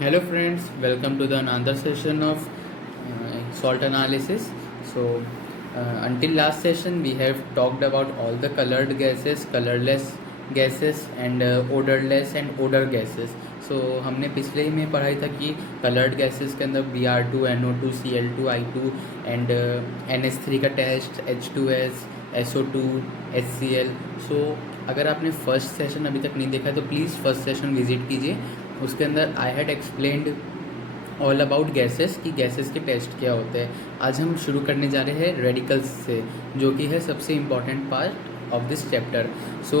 Hello friends, welcome to the another session of salt analysis. So until last session we have talked about all the colored gases, colorless gases and odorless and odor gases. So हमने पिछले ही में पढ़ाई था कि colored gases के अंदर Br2, NO2, Cl2, I2 and NH3 का test, H2S, SO2, HCl. सो अगर आपने फर्स्ट सेशन अभी तक नहीं देखा तो प्लीज़ फर्स्ट सेशन विजिट कीजिए. उसके अंदर I had explained all about gases कि गैसेस के टेस्ट क्या होते हैं. आज हम शुरू करने जा रहे हैं रेडिकल्स से, जो कि है सबसे important part of this chapter. So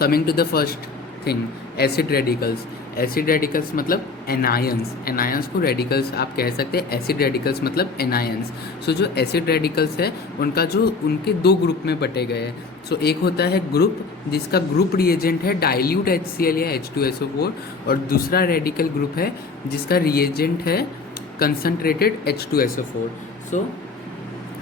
coming to the first thing, acid radicals. Acid radicals मतलब एनायंस. एनायंस को रेडिकल्स आप कह सकते हैं. एसिड रेडिकल्स मतलब एनायंस. सो जो एसिड रेडिकल्स है उनका जो उनके दो ग्रुप में बटे गए हैं. सो एक होता है ग्रुप जिसका ग्रुप रिएजेंट है डाइल्यूट HCl या H2SO4, और दूसरा रेडिकल ग्रुप है जिसका रिएजेंट है concentrated H2SO4. So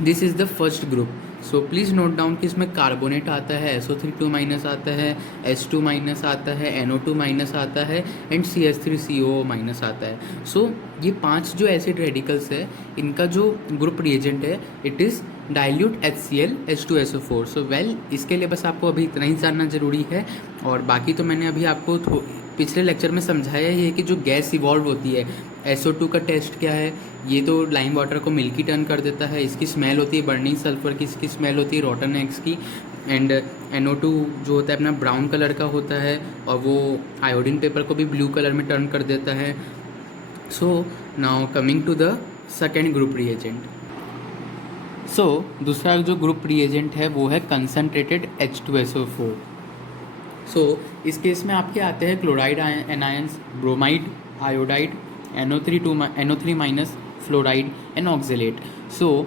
this is the first group. So please note down कि इसमें कार्बोनेट आता है, SO3 माइनस आता है, H2 माइनस आता है, NO2 माइनस आता है एंड CH3CO माइनस आता है. सो ये पांच जो एसिड रेडिकल्स है इनका जो ग्रुप रिएजेंट है it is dilute HCl H2SO4. So well इसके लिए बस आपको अभी इतना ही जानना ज़रूरी है, और बाकी तो मैंने अभी आपको पिछले लेक्चर में समझाया ही है कि जो गैस इवॉल्व होती है, SO2 का टेस्ट क्या है, ये तो लाइम वाटर को मिल्की टर्न कर देता है. इसकी स्मेल होती है बर्निंग सल्फर की, इसकी स्मेल होती है रॉटन एग्स की. एंड NO2 जो होता है अपना ब्राउन कलर का होता है और वो आयोडीन पेपर को भी ब्लू कलर में टर्न कर देता है. So now coming to the second group reagent. So दूसरा जो ग्रुप रिएजेंट है वो है कंसनट्रेटेड H2SO4. सो इस केस में आपके आते हैं chloride anions, bromide, iodide, NO3 minus, fluoride and oxalate. So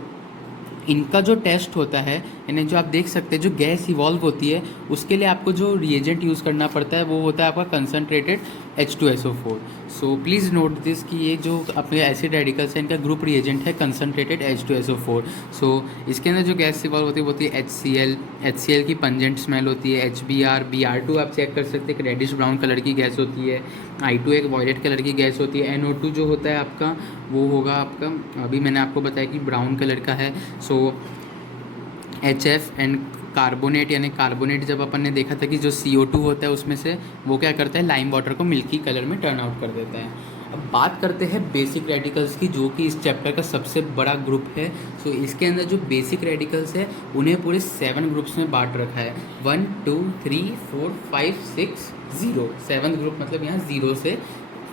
इनका जो टेस्ट होता है, यानी जो आप देख सकते हैं जो गैस इवॉल्व होती है उसके लिए आपको जो रिएजेंट यूज़ करना पड़ता है वो होता है आपका concentrated H2SO4. So please note this कि ये जो अपने एसिड रेडिकल्स है इनका ग्रुप रिएजेंट है कंसनट्रेटेड H2SO4. सो इसके अंदर जो गैस इवॉल्व होती है HCl की पंजेंट स्मेल होती है. Br2 आप चेक कर सकते हैं, एक रेडिश ब्राउन कलर की गैस होती है. I2 एक वॉयलेट कलर की गैस होती है. NO2 जो होता है आपका वो होगा आपका, अभी मैंने आपको बताया कि ब्राउन कलर का है. सो HF एंड कार्बोनेट, यानी कार्बोनेट जब अपन ने देखा था कि जो CO2 होता है उसमें से वो क्या करता है लाइम वाटर को मिल्की कलर में टर्न आउट कर देता है. अब बात करते हैं बेसिक रेडिकल्स की, जो कि इस चैप्टर का सबसे बड़ा ग्रुप है. सो इसके अंदर जो बेसिक रेडिकल्स है उन्हें पूरे 7 ग्रुप्स में बांट रखा है. 1 2 3 4 5 6 0. 7th ग्रुप मतलब यहाँ 0 से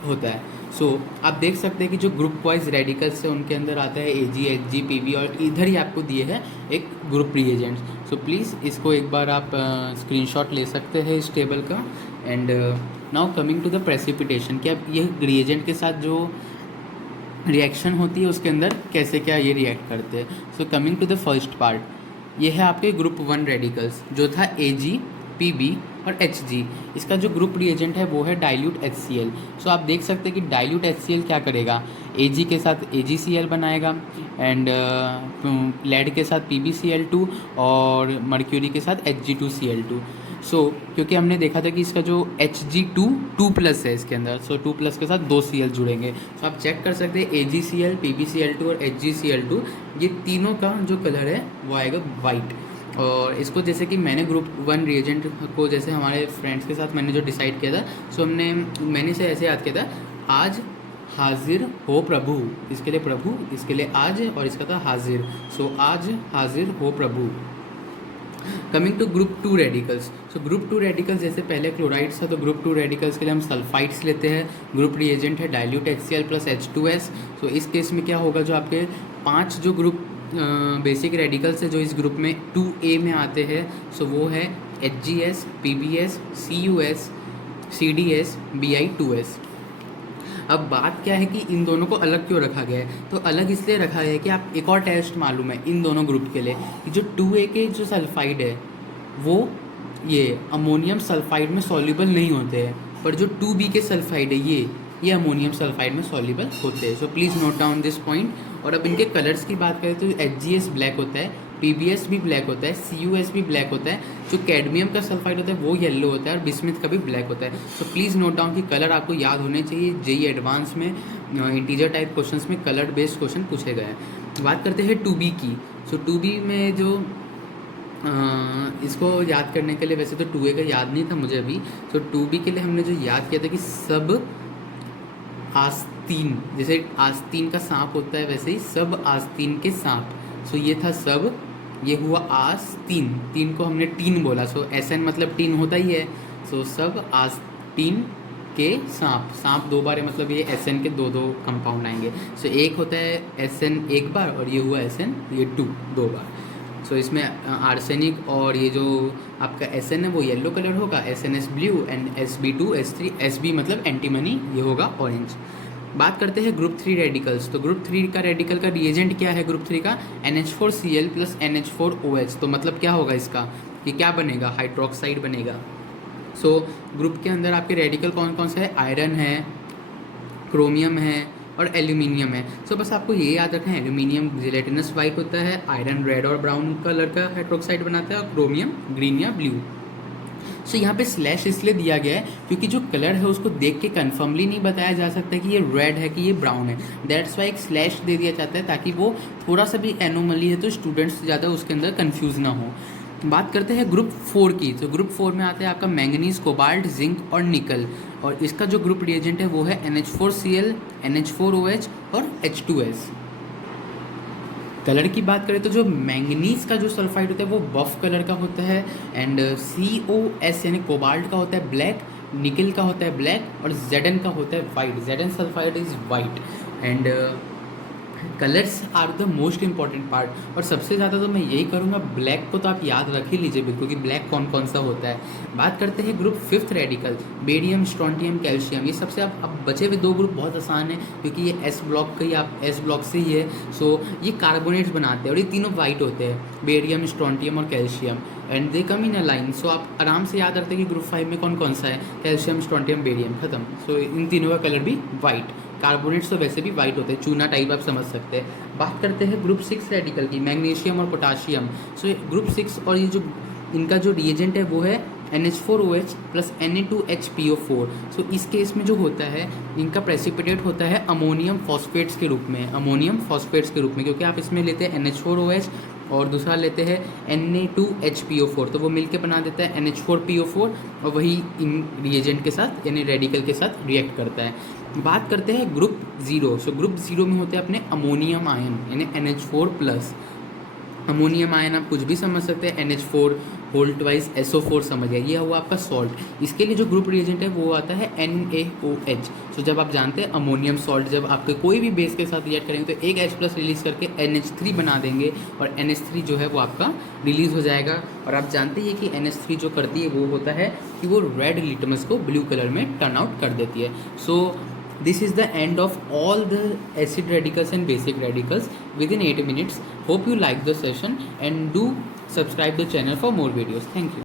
होता है. सो आप देख सकते हैं कि जो ग्रुप वाइज रेडिकल्स है उनके अंदर आता है Ag, Hg, Pb, और इधर ही आपको दिए हैं एक ग्रुप रिएजेंट्स. सो प्लीज़ इसको एक बार आप स्क्रीनशॉट ले सकते हैं इस टेबल का. And now coming to the precipitation, कि अब ये रिएजेंट के साथ जो रिएक्शन होती है उसके अंदर कैसे क्या ये रिएक्ट करते हैं. So coming to the first part, ये है आपके ग्रुप 1 रेडिकल्स जो था Ag, Pb और Hg. इसका जो ग्रुप रिएजेंट है वो है डाइल्यूट HCl. सो आप देख सकते हैं कि डाइल्यूट HCl क्या करेगा, Ag के साथ AgCl बनाएगा एंड लेड के साथ PbCl2 और मर्क्यूरी के साथ Hg2Cl2. सो क्योंकि हमने देखा था कि इसका जो Hg2 2+ है इसके अंदर, सो 2+ के साथ 2 Cl जुड़ेंगे. सो आप चेक कर सकते हैं AgCl, PbCl2 और HgCl2, ये तीनों का जो कलर है वो आएगा वाइट. और इसको जैसे कि मैंने ग्रुप 1 रिएजेंट को जैसे हमारे फ्रेंड्स के साथ मैंने जो डिसाइड किया था, सो मैंने इसे ऐसे याद किया था, आज हाजिर हो प्रभु, इसके लिए प्रभु, इसके लिए आज, और इसका था हाजिर. सो आज हाजिर हो प्रभु. Coming to group 2 radicals. So group 2 radicals जैसे पहले क्लोराइड्स था तो ग्रुप 2 रेडिकल्स के लिए हम सल्फाइड्स लेते हैं. ग्रुप रिएजेंट है डाइल्यूट HCl प्लस H2S. सो इस केस में क्या होगा, जो आपके 5 जो ग्रुप बेसिक रेडिकल्स है जो इस ग्रुप में 2A में आते हैं, सो वो है HgS, PbS, CuS, CdS, Bi2S. अब बात क्या है कि इन दोनों को अलग क्यों रखा गया है, तो अलग इसलिए रखा गया है कि आप एक और टेस्ट मालूम है इन दोनों ग्रुप के लिए कि जो 2A के जो सल्फाइड है वो ये अमोनियम सल्फाइड में सॉल्युबल नहीं होते हैं, पर जो 2B के सल्फाइड है ये अमोनियम सल्फाइड में सॉल्युबल होते हैं. So please note down this point. और अब इनके कलर्स की बात करें तो HgS ब्लैक होता है, PbS भी ब्लैक होता है, CuS भी ब्लैक होता है, जो कैडमियम का सल्फाइड होता है वो येलो होता है और बिस्मिथ का भी ब्लैक होता है। सो प्लीज़ नोट डाउन कि कलर आपको याद होने चाहिए। जेईई एडवांस में इंटीजर टाइप क्वेश्चंस में कलर बेस्ड क्वेश्चन पूछे गए हैं। बात करते हैं 2B की। सो 2B में जो इसको याद करने के लिए, वैसे तो 2A का याद नहीं था मुझे अभी, तो 2B के लिए हमने जो याद किया था कि सब आस्तीन, जैसे आस्तीन का सांप होता है वैसे ही सब आस्तीन के सांप। सो ये था सब, ये हुआ आस्तीन, तीन को हमने टीन बोला। सो SN मतलब टीन होता ही है। सो सब आस्तीन के सांप, सांप दो बार है मतलब ये SN के दो दो कंपाउंड आएंगे। सो एक होता है SN एक बार और ये हुआ SN ये दो बार। सो इसमें आर्सेनिक और ये जो आपका SN है वो येलो कलर होगा, SNS blue and Sb2 Sb मतलब एंटीमनी, ये होगा ऑरेंज। बात करते हैं ग्रुप 3 रेडिकल्स। तो ग्रुप 3 का रेडिकल का रिएजेंट क्या है ग्रुप 3 का? NH4Cl plus NH4OH। तो मतलब क्या होगा इसका, ये क्या बनेगा? हाइड्रोक्साइड बनेगा। सो ग्रुप के अंदर आपके रेडिकल कौन कौन से है? आयरन है, क्रोमियम है और एल्यूमिनियम है। सो बस आपको ये याद रखना है, एल्यूमिनियम जिलेटिनस वाइट होता है, आयरन रेड और ब्राउन कलर का हाइड्रोक्साइड बनाता है और क्रोमियम ग्रीन या ब्लू। सो यहाँ पे स्लैश इसलिए दिया गया है क्योंकि जो कलर है उसको देख के कन्फर्मली नहीं बताया जा सकता कि ये रेड है कि ये ब्राउन है। दैट्स वाई एक स्लैश दे दिया जाता है ताकि वो थोड़ा सा भी एनोमली है तो स्टूडेंट्स ज़्यादा उसके अंदर कन्फ्यूज़ ना हो। बात करते हैं ग्रुप 4 की। तो ग्रुप 4 में आता है आपका मैंगनीज, कोबाल्ट, जिंक और निकल। और इसका जो ग्रुप रिएजेंट है वो है NH4Cl, NH4OH और H2S। कलर की बात करें तो जो मैंगनीज का जो सल्फाइड होता है वो बफ कलर का होता है एंड COS यानी कोबाल्ट का होता है ब्लैक, निकल का होता है ब्लैक और Zn का होता है white. Zn sulphide is white and colours are the most important part. और सबसे ज़्यादा तो मैं यही करूँगा, ब्लैक को तो आप याद रख ही लीजिए बिल्कुल कि ब्लैक कौन कौन सा होता है। बात करते हैं group 5 radical, barium, strontium, calcium. ये सबसे अब बचे हुए दो ग्रुप बहुत आसान है क्योंकि ये S ब्लॉक का ही, आप S ब्लॉक से ही है। सो ये कार्बोनेट्स बनाते हैं और ये तीनों वाइट होते हैं, बेरियम, स्ट्रोंटियम और calcium and they come in a line. So आप आराम से याद रखते हैं कि ग्रुप 5 में कौन कौन सा है, कैल्शियम, स्ट्रोंटियम, बेरियम, खत्म। सो इन तीनों का कलर भी वाइट। कार्बोनेट्स तो वैसे भी वाइट होते हैं, चूना टाइप आप समझ सकते हैं। बात करते हैं ग्रुप 6 रेडिकल की, मैग्नीशियम और पोटाशियम। सो ग्रुप 6 और ये जो इनका जो रिएजेंट है वो है NH4OH प्लस Na2HPO4। सो इस केस में जो होता है इनका प्रेसिपिटेट होता है अमोनियम फॉस्फेट्स के रूप में, अमोनियम फॉस्फेट्स के रूप में, क्योंकि आप इसमें लेते हैं NH4OH और दूसरा लेते हैं Na2HPO4, तो वो मिलके बना देता है NH4PO4 और वही इन रिएजेंट के साथ यानी रेडिकल के साथ रिएक्ट करता है। बात करते हैं ग्रुप 0। सो ग्रुप 0 में होते हैं अपने अमोनियम आयन यानी NH4 प्लस। अमोनियम आयन आप कुछ भी समझ सकते हैं, NH4 होल ट्वाइस SO4 समझिए, ये हुआ आपका सॉल्ट। इसके लिए जो ग्रुप रिएजेंट है वो आता है NaOH। सो जब आप जानते हैं अमोनियम सॉल्ट जब आपके कोई भी बेस के साथ रिएक्ट करेंगे तो एक H+ रिलीज करके NH3 बना देंगे और NH3 जो है वो आपका रिलीज हो जाएगा। और आप जानते हैं कि NH3 जो करती है वो होता है कि वो रेड लिटमस को ब्लू कलर में टर्न आउट कर देती है। सो this is the end of all the acid radicals and basic radicals within 8 minutes. Hope you like the session and do subscribe the channel for more videos. Thank you.